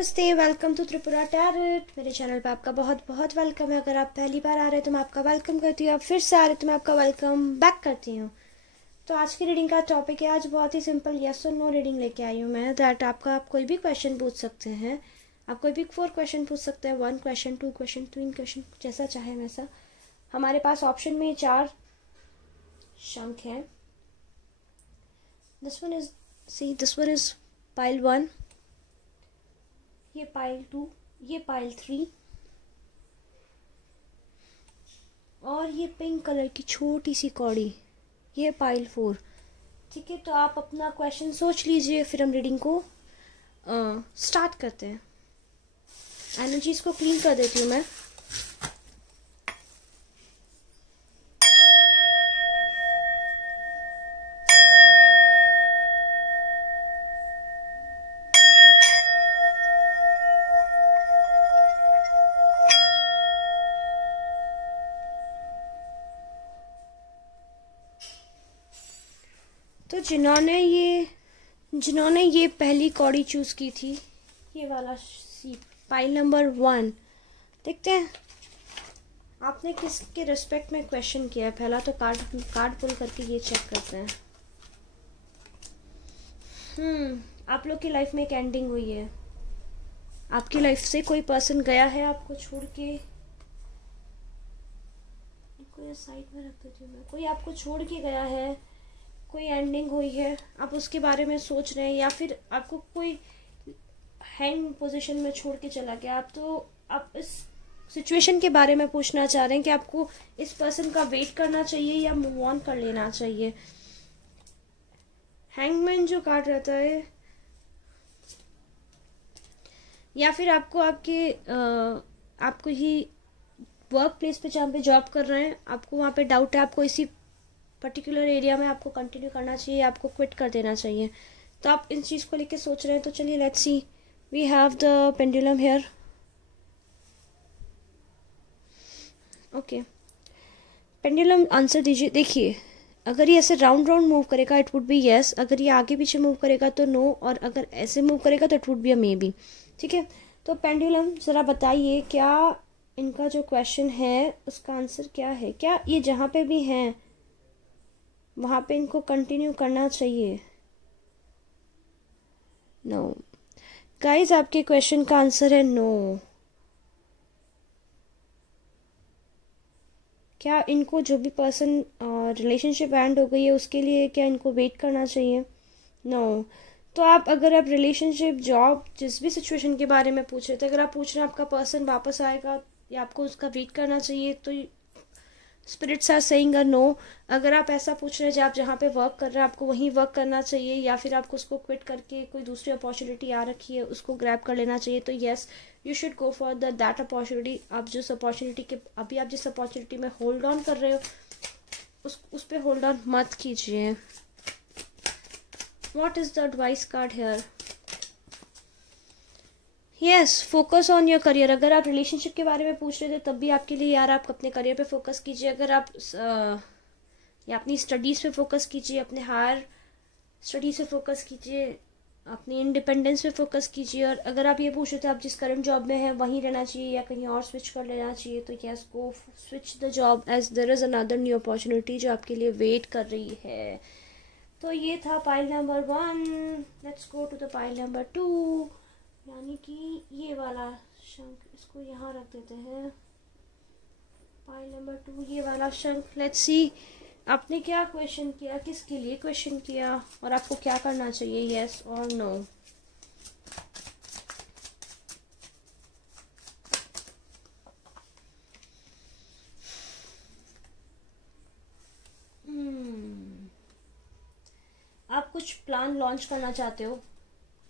नमस्ते, welcome to Tripura tarot. मेरे channel पे आपका बहुत बहुत वेलकम है। अगर आप पहली बार आ रहे हैं तो मैं आपका वेलकम करती हूँ, आप फिर से आ रहे हैं तो मैं आपका वेलकम बैक करती हूँ। तो आज की रीडिंग का टॉपिक है, आज बहुत ही सिंपल यस और नो रीडिंग लेके आई हूँ मैं। दैट आप कोई भी क्वेश्चन पूछ सकते हैं, आप कोई भी 4 क्वेश्चन पूछ सकते हैं, 1 क्वेश्चन, 2 क्वेश्चन, 3 क्वेश्चन, जैसा चाहे वैसा। हमारे पास ऑप्शन में 4 शंख हैं। दिस वन इज पाइल 1, ये पाइल 2, ये पाइल 3 और ये पिंक कलर की छोटी सी कौड़ी, ये पाइल 4। ठीक है, तो आप अपना क्वेश्चन सोच लीजिए, फिर हम रीडिंग को स्टार्ट करते हैं। एनर्जीज को क्लीन कर देती हूँ मैं। तो जिन्होंने ये पहली कौड़ी चूज की थी, ये वाला पाइल नंबर 1, देखते हैं आपने किसके रिस्पेक्ट में क्वेश्चन किया है। पहला तो कार्ड पुल करके ये चेक करते हैं। आप लोग की लाइफ में एक एंडिंग हुई है। आपकी लाइफ से कोई पर्सन गया है आपको छोड़ के। कोई साइड में रख देती हूँ मैं। कोई आपको छोड़ के गया है, कोई एंडिंग हुई है, आप उसके बारे में सोच रहे हैं, या फिर आपको कोई हैंग पोजीशन में छोड़ के चला गया। आप इस सिचुएशन के बारे में पूछना चाह रहे हैं कि आपको इस पर्सन का वेट करना चाहिए या मूव ऑन कर लेना चाहिए। हैंगमैन जो कार्ड रहता है, या फिर आपको ही वर्क प्लेस पे जहाँ पे जॉब कर रहे हैं, आपको वहाँ पे डाउट है, आपको इसी पर्टिकुलर एरिया में आपको कंटिन्यू करना चाहिए, आपको क्विट कर देना चाहिए। तो आप इन चीज़ को लेके सोच रहे हैं। तो चलिए let's see, we have the pendulum here. Okay, pendulum answer दीजिए। देखिए, अगर ये ऐसे राउंड राउंड मूव करेगा इट वुड बी येस, अगर ये आगे पीछे मूव करेगा तो नो, और अगर ऐसे मूव करेगा तो it would be a may be. ठीक है, तो पेंडुलम ज़रा बताइए, क्या इनका जो क्वेश्चन है उसका आंसर क्या है? क्या ये जहाँ पे भी हैं वहाँ पे इनको कंटिन्यू करना चाहिए? नो गाइज, आपके क्वेश्चन का आंसर है नो। क्या इनको जो भी पर्सन रिलेशनशिप एंड हो गई है उसके लिए क्या इनको वेट करना चाहिए? नो। तो अगर आप रिलेशनशिप, जॉब, जिस भी सिचुएशन के बारे में पूछ रहे थे, अगर आप पूछ रहे हैं आपका पर्सन वापस आएगा या आपको उसका वेट करना चाहिए, तो spirits are saying a no. अगर आप ऐसा पूछ रहे हैं आप जहाँ पे वर्क कर रहे हैं आपको वहीं वर्क करना चाहिए, या फिर आपको उसको क्विट करके कोई दूसरी अपॉर्चुनिटी आ रखी है उसको ग्रैब कर लेना चाहिए, तो yes, you should go for that opportunity. आप जिस अपॉर्चुनिटी में होल्ड ऑन कर रहे हो उस पे होल्ड ऑन मत कीजिए। What is the advice card here? Yes, focus on your career. अगर आप रिलेशनशिप के बारे में पूछ रहे थे तब भी आपके लिए यार, आप अपने करियर पे फोकस कीजिए। अगर आप या अपनी स्टडीज़ पे फोकस कीजिए, अपने हायर स्टडीज पे फोकस कीजिए, अपनी इंडिपेंडेंस पे फोकस कीजिए। और अगर आप ये पूछ रहे थे आप जिस करंट जॉब में हैं वहीं रहना चाहिए या कहीं और स्विच कर लेना चाहिए, तो yes, go switch the job as there is another new opportunity जो आपके लिए वेट कर रही है। तो ये था pile number 1। Let's go to the pile number 2, यानी कि ये वाला शंख। इसको यहाँ रख देते हैं। पाइल नंबर 2, ये वाला शंख। लेट्स सी, आपने क्या क्वेश्चन किया, किसके लिए क्वेश्चन किया, और आपको क्या करना चाहिए, यस और नो। आप कुछ प्लान लॉन्च करना चाहते हो,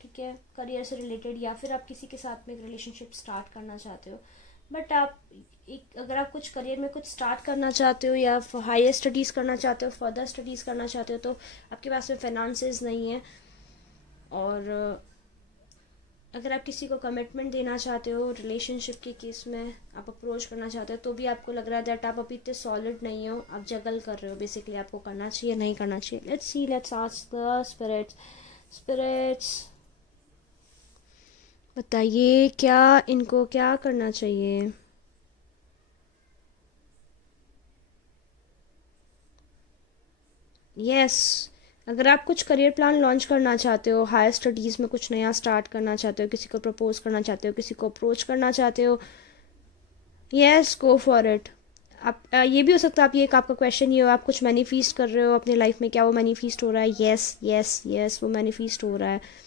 ठीक है, करियर से रिलेटेड, या फिर आप किसी के साथ में एक रिलेशनशिप स्टार्ट करना चाहते हो। बट अगर आप कुछ करियर में कुछ स्टार्ट करना चाहते हो या हायर स्टडीज़ करना चाहते हो, फर्दर स्टडीज़ करना चाहते हो, तो आपके पास में फाइनेंसेस नहीं है। और अगर आप किसी को कमिटमेंट देना चाहते हो रिलेशनशिप के केस में, आप अप्रोच करना चाहते हो, तो भी आपको लग रहा है दैट आप अभी इतने सॉलिड नहीं हो, आप जगल कर रहे हो बेसिकली, आपको करना चाहिए नहीं करना चाहिए। Let's see, let's ask the spirits. बताइए क्या इनको क्या करना चाहिए। यस, अगर आप कुछ करियर प्लान लॉन्च करना चाहते हो, हायर स्टडीज़ में कुछ नया स्टार्ट करना चाहते हो, किसी को प्रपोज करना चाहते हो, किसी को अप्रोच करना चाहते हो, यस गो फॉर इट। आप ये भी हो सकता है आप ये एक आपका क्वेश्चन ये हो, आप कुछ मैनिफेस्ट कर रहे हो अपनी लाइफ में, क्या वो मैनिफेस्ट हो रहा है। यस यस यस, वो मैनिफेस्ट हो रहा है।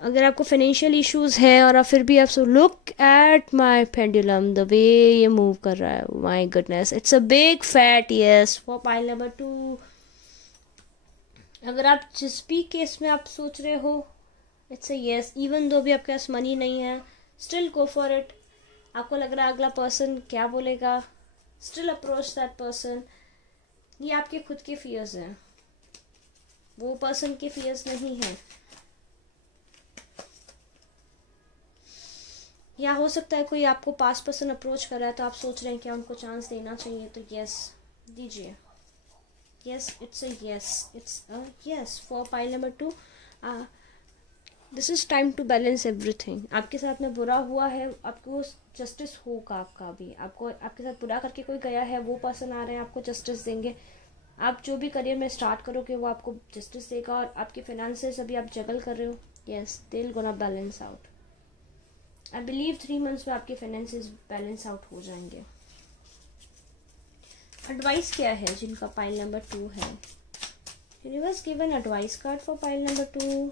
अगर आपको फाइनेंशियल इश्यूज हैं और फिर भी आप so look at my pendulum, the way ये मूव कर रहा है, my goodness, it's a big fat yes for pile number 2। अगर आप जिस भी केस में आप सोच रहे हो, it's a yes, even though भी आपके पास मनी नहीं है, स्टिल गो फॉर इट। आपको लग रहा है अगला पर्सन क्या बोलेगा, स्टिल अप्रोच दैट पर्सन। ये आपके खुद के फियर्स हैं, वो पर्सन के फियर्स नहीं हैं। या हो सकता है कोई आपको पास पर्सन अप्रोच कर रहा है तो आप सोच रहे हैं कि उनको चांस देना चाहिए, तो यस दीजिए। Yes it's a yes, it's a yes for pile number 2। This is time to balance everything. आपके साथ में बुरा हुआ है, आपको जस्टिस होगा। आपका भी आपको आपके साथ बुरा करके कोई गया है, वो पर्सन आ रहे हैं आपको जस्टिस देंगे। आप जो भी करियर में स्टार्ट करोगे वो आपको जस्टिस देगा। और आपके फाइनेंसेस अभी आप जगल कर रहे हो, yes they will gonna balance out. I believe 3 months में आपके फाइनेंसेस बैलेंस आउट हो जाएंगे। एडवाइस क्या है जिनका पाइल नंबर 2 है। Universe given advice card for pile number 2।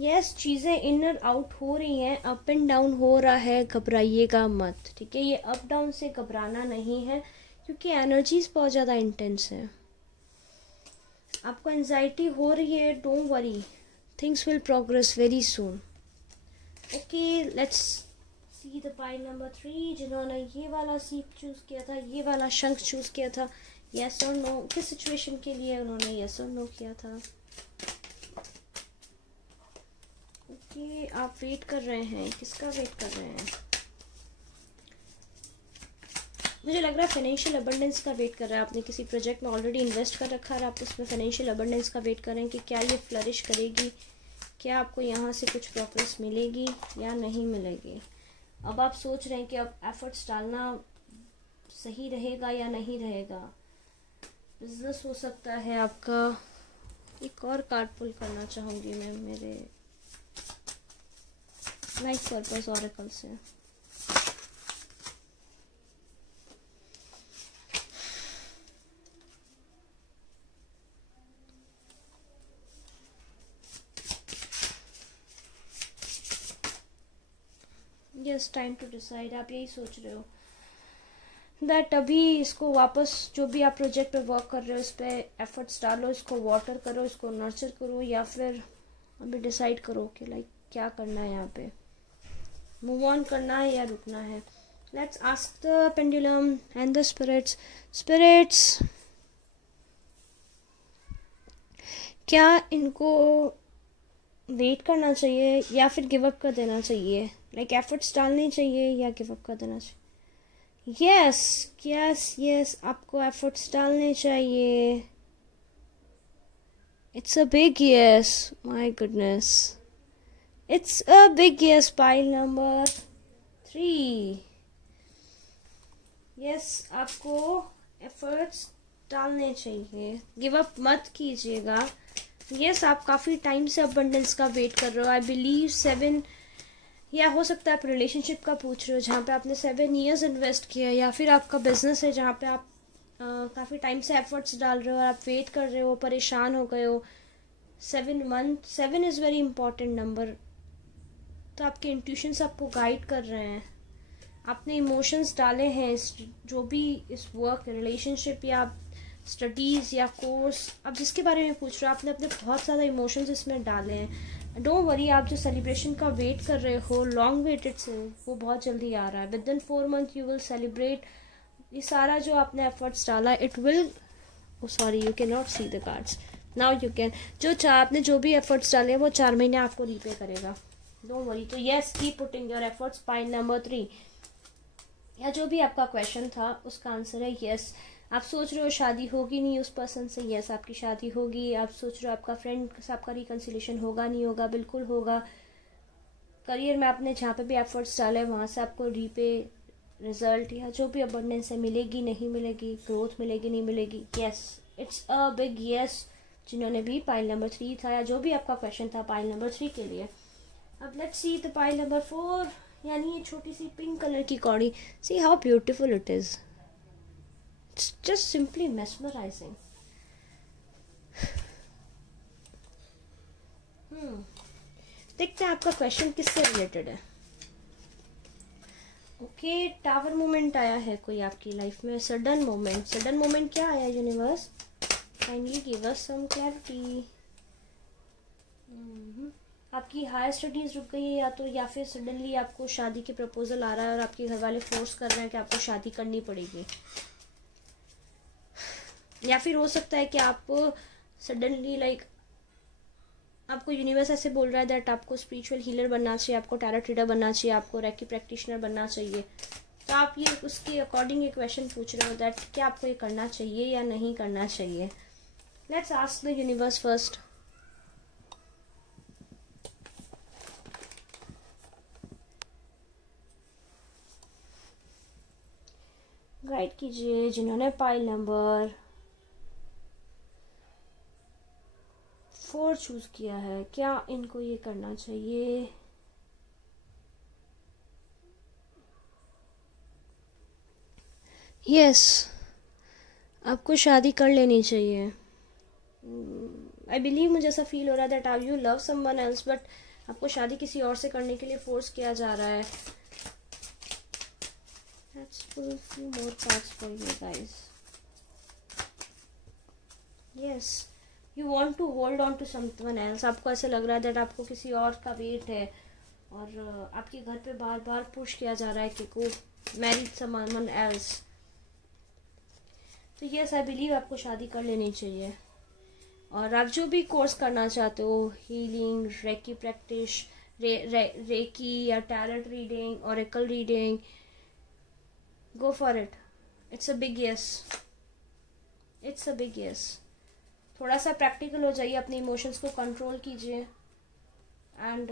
Yes, चीज़ें इनर आउट हो रही हैं, अप एंड डाउन हो रहा है, घबराइएगा मत, ठीक है। ये अप डाउन से घबराना नहीं है क्योंकि एनर्जीज बहुत ज़्यादा इंटेंस है। आपको एंजाइटी हो रही है, don't worry, things will progress very soon. Okay, let's see the pile number 3। जिन्होंने ये वाला सीप चूज किया था, ये वाला शंख चूज किया था, yes और no, किस सिचुएशन के लिए उन्होंने yes और no किया था। ओके, आप वेट कर रहे हैं, किसका वेट कर रहे हैं। मुझे लग रहा है फाइनेंशियल अबंडेंस का वेट कर रहा है। आपने किसी प्रोजेक्ट में ऑलरेडी इन्वेस्ट कर रखा है, आप उसमें फाइनेंशियल अबंडेंस का वेट कर रहे हैं कि क्या ये फ्लरिश करेगी, क्या आपको यहाँ से कुछ प्रोग्रेस मिलेगी या नहीं मिलेगी। अब आप सोच रहे हैं कि अब एफर्ट्स डालना सही रहेगा या नहीं रहेगा। बिजनेस हो सकता है आपका। एक और कार्ड पुल करना चाहूँगी मैं मेरे लाइफ पर्पस ऑरेकल से। Yes, time to decide. आप यही सोच रहे हो दैट अभी इसको वापस, जो भी आप प्रोजेक्ट पे वर्क कर रहे हो इस पर एफर्ट्स डालो, इसको वाटर करो, इसको नर्चर करो, या फिर अभी डिसाइड करो कि लाइक क्या करना है, यहाँ पे मूव ऑन करना है या रुकना है। Let's ask the pendulum and the spirits. Spirits, क्या इनको वेट करना चाहिए या फिर गिव अप कर देना चाहिए, लाइक एफर्ट्स डालने चाहिए या गिव अप कर देना चाहिए। यस यस यस, आपको एफर्ट्स डालने चाहिए। It's a big yes, my goodness, it's a big yes. Pile number 3। Yes, आपको एफर्ट्स डालने चाहिए, गिव अप मत कीजिएगा। यस, आप काफ़ी टाइम से अबंडेंस का वेट कर रहे हो। आई बिलीव 7, या हो सकता है आप रिलेशनशिप का पूछ रहे हो जहाँ पे आपने 7 years इन्वेस्ट किया, या फिर आपका बिजनेस है जहाँ पे आप काफ़ी टाइम से एफर्ट्स डाल रहे हो और आप वेट कर रहे हो, परेशान हो गए हो। 7 month, 7 is very important number. तो आपके इंट्यूशंस आपको गाइड कर रहे हैं, आपने इमोशंस डाले हैं जो भी इस वर्क, रिलेशनशिप या स्टडीज़ या कोर्स, आप जिसके बारे में पूछ रहे हो, आपने अपने बहुत ज़्यादा इमोशंस इसमें डाले हैं। डोंट वरी, आप जो सेलिब्रेशन का वेट कर रहे हो, लॉन्ग वेटेड से, वो बहुत जल्दी आ रहा है। With in 4 months you will celebrate ये सारा जो आपने एफर्ट्स डाला। It will, sorry you can not see the cards now, you can, आपने जो भी एफर्ट्स डाले हैं वो 4 महीने आपको रीपे करेगा। Don't worry. तो yes, keep putting your efforts. Pile number 3, या जो भी आपका क्वेश्चन था उसका आंसर है येस। आप सोच रहे हो शादी होगी नहीं उस पर्सन से, यस आपकी शादी होगी। आप सोच रहे हो आपका फ्रेंड से आपका रिकन्सिलेशन होगा नहीं होगा, बिल्कुल होगा। करियर में आपने जहाँ पे भी एफर्ट्स डाले वहाँ से आपको रीपे रिजल्ट या जो भी अबंडेंस है मिलेगी नहीं मिलेगी, ग्रोथ मिलेगी नहीं मिलेगी, yes it's a big yes. जिन्होंने भी पाइल नंबर 3 था या जो भी आपका क्वेश्चन था पाइल नंबर 3 के लिए। अब let's see the pile number 4, यानी ये छोटी सी पिंक कलर की कौड़ी। See how beautiful it is, it's just simply mesmerising. देखते हैं आपका क्वेश्चन किससे रिलेटेड है। ओके, टावर मोमेंट आया है कोई आपकी लाइफ में, सडन मोमेंट। सडन मोमेंट क्या आया universe, kindly give us some clarity. आपकी हायर स्टडीज रुक गई है या फिर सडनली आपको शादी के प्रपोजल आ रहा है और आपके घर वाले फोर्स कर रहे हैं कि आपको शादी करनी पड़ेगी। या फिर हो सकता है कि आप सडनली आपको यूनिवर्स ऐसे बोल रहा है दैट आपको स्पिरिचुअल हीलर बनना चाहिए, आपको टैरोट रीडर बनना चाहिए, आपको रेकी प्रैक्टिशनर बनना चाहिए। तो आप ये उसके अकॉर्डिंग ये क्वेश्चन पूछ रहे हो दैट क्या आपको ये करना चाहिए या नहीं करना चाहिए। Let's ask the universe first. Guide कीजिए जिन्होंने पाइल नंबर 4 चूज किया है, क्या इनको ये करना चाहिए। यस आपको शादी कर लेनी चाहिए। आई बिलीव, मुझे ऐसा फील हो रहा है that are you love someone else, but आपको शादी किसी और से करने के लिए फोर्स किया जा रहा है। Let's pull a few more cards for you guys. Yes, you want to hold on to someone else. आपको ऐसा लग रहा है दैट आपको किसी और का वेट है और आपके घर पे बार बार पुश किया जा रहा है कि को मैरिड समवन एल्स। तो यस आई बिलीव आपको शादी कर लेनी चाहिए। और आप जो भी कोर्स करना चाहते हो, हीलिंग, रेकी प्रैक्टिस, रेकी या tarot reading, Oracle reading, go for it. It's a big yes. It's a big yes. थोड़ा सा प्रैक्टिकल हो जाइए, अपने इमोशंस को कंट्रोल कीजिए एंड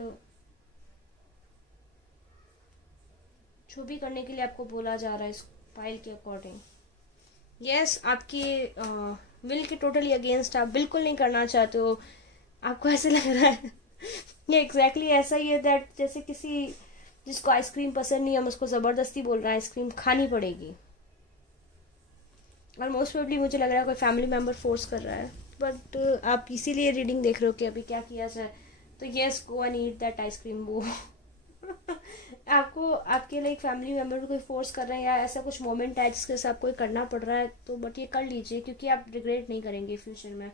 जो भी करने के लिए आपको बोला जा रहा है इस फाइल के अकॉर्डिंग। यस आपकी विल के टोटली अगेंस्ट आप बिल्कुल नहीं करना चाहते हो। आपको ऐसे लग रहा है ये एग्जैक्टली ऐसा ही है दैट जैसे किसी जिसको आइसक्रीम पसंद नहीं है, हम उसको जबरदस्ती बोल रहे हैं आइसक्रीम खानी पड़ेगी। और मोस्ट प्रोबेबली मुझे लग रहा है कोई फैमिली मेंबर फोर्स कर रहा है, बट आप इसीलिए रीडिंग देख रहे हो कि अभी क्या किया जाए। तो yes go and eat that ice cream. वो आपको आपके लिए फैमिली मेंबर कोई फोर्स कर रहे हैं या ऐसा कुछ मोमेंट है जिसके साथ आपको करना पड़ रहा है, तो बट ये कर लीजिए क्योंकि आप रिग्रेट नहीं करेंगे फ्यूचर में।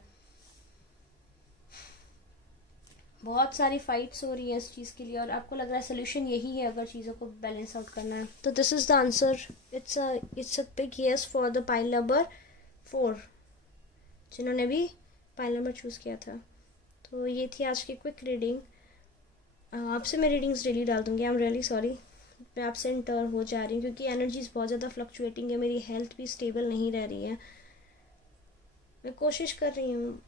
बहुत सारी फाइट्स हो रही है इस चीज़ के लिए और आपको लग रहा है सोल्यूशन यही है अगर चीज़ों को बैलेंस आउट करना है। तो this is the answer. It's a big yes for the pile number 4 जिन्होंने भी पाइल नंबर चूज़ किया था। तो ये थी आज की क्विक रीडिंग। आपसे मैं रीडिंग्स डेली डाल दूँगी। आई एम रियली सॉरी, मैं एब्सेंट हो जा रही हूँ क्योंकि एनर्जीज बहुत ज़्यादा फ्लक्चुएटिंग है, मेरी हेल्थ भी स्टेबल नहीं रह रही है। मैं कोशिश कर रही हूँ,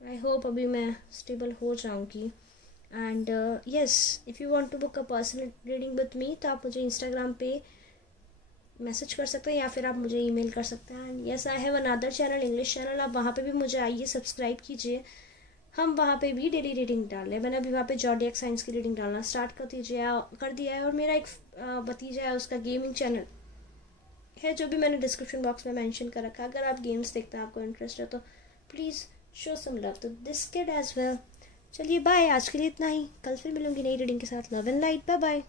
आई होप अभी मैं स्टेबल हो जाऊँगी। And yes if you want to book a personal reading with me तो आप मुझे इंस्टाग्राम पे मैसेज कर सकते हैं या फिर आप मुझे ईमेल कर सकते हैं। And yes I have another channel, English channel, आप वहाँ पे भी मुझे आइए सब्सक्राइब कीजिए। हम वहाँ पे भी डेली रीडिंग डाल रहे हैं। मैंने अभी वहाँ पे जॉडियक साइंस की रीडिंग डालना स्टार्ट कर दिया है। और मेरा एक भतीजा है, उसका गेमिंग चैनल है जो भी मैंने डिस्क्रिप्शन बॉक्स में मेंशन कर रखा है। अगर आप गेम्स देखते हैं, आपको इंटरेस्ट है तो please show some love to this kid as well. चलिए बाय, आज के लिए इतना ही। कल फिर मिलूंगी नई रीडिंग के साथ। Love and light, bye bye.